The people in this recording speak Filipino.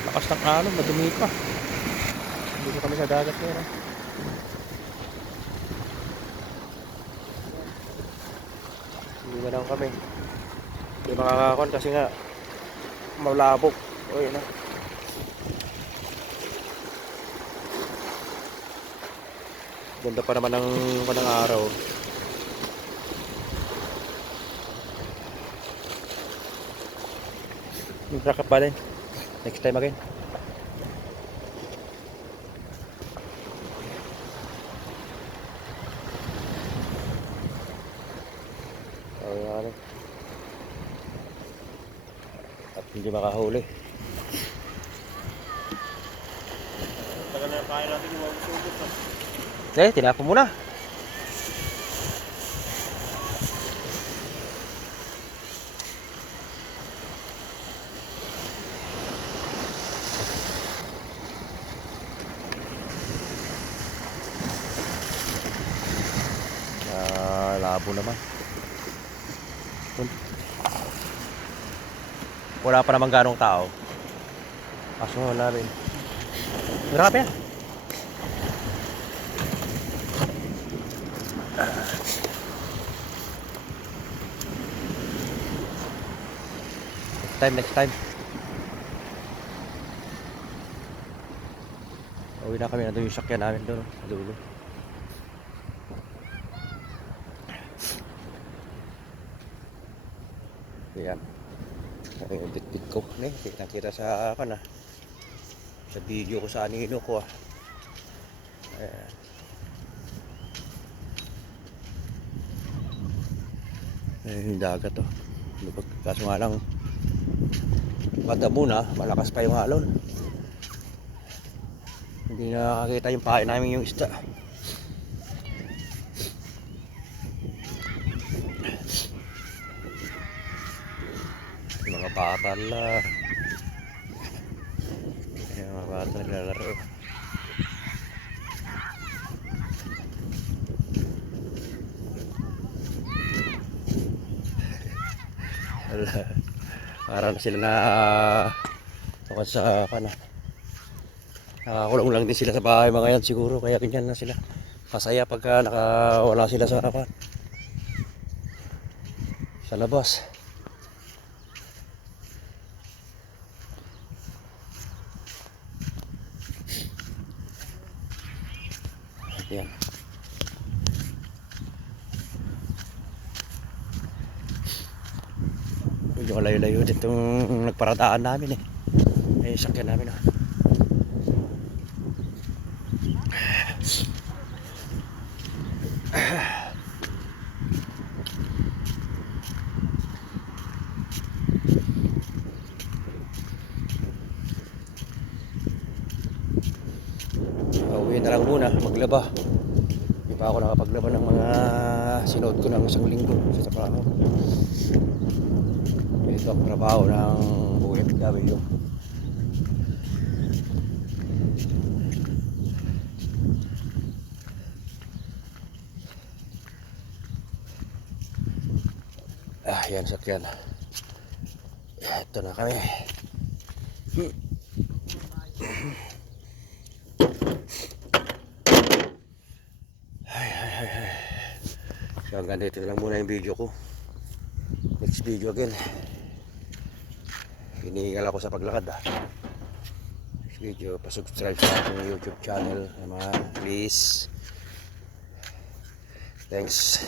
Lakas ng alon, madumi pa. Dito kami sa dagat ngayon. Hindi na lang kami. Hindi makakakon kasi nga malabog. O yun na. Ganda pa naman ng araw. Rakap pa din. Next time again. Ano. At hindi makahuli. Tagal na kaya natin yung mga subot. Tinapon mo na. Labo naman. Wala pa naman ganong tao. Kaso wala rin. Grabe yan. Next time. Uwi na kami, nandun yung sakyan namin doon, sa dulo. Ayan. Yung bitbit ko. Nakita sa sa video ko sa anino ko. Ayan. Ayan yung dagat oh. Kaso nga lang madamo na, malakas pa yung alon. Hindi na nakakita yung pahay namin yung isda. Yung mga bata lang. Yung mga bata naglalaro. Para na sila na tungkol sa nakakulong lang din sila sa bahay mga yan siguro, kaya ganyan na sila masaya pagka nakawala sila sa labas. Yan. Medyo kalayo-layo dito yung nagparadaan namin eh. Sakyan namin Uwi na lang muna, maglaba. Hindi pa ako nakapaglaba ng mga sinuot ko ng isang linggo sa trabaho. Ito ang trabaho ng OFW. Yan sakyan. Ito na kami. So hanggang dito lang muna yung video ko. Next video again. Hinihingal ako sa paglakad Next video, pa-subscribe sa aking YouTube channel naman, please. Thanks.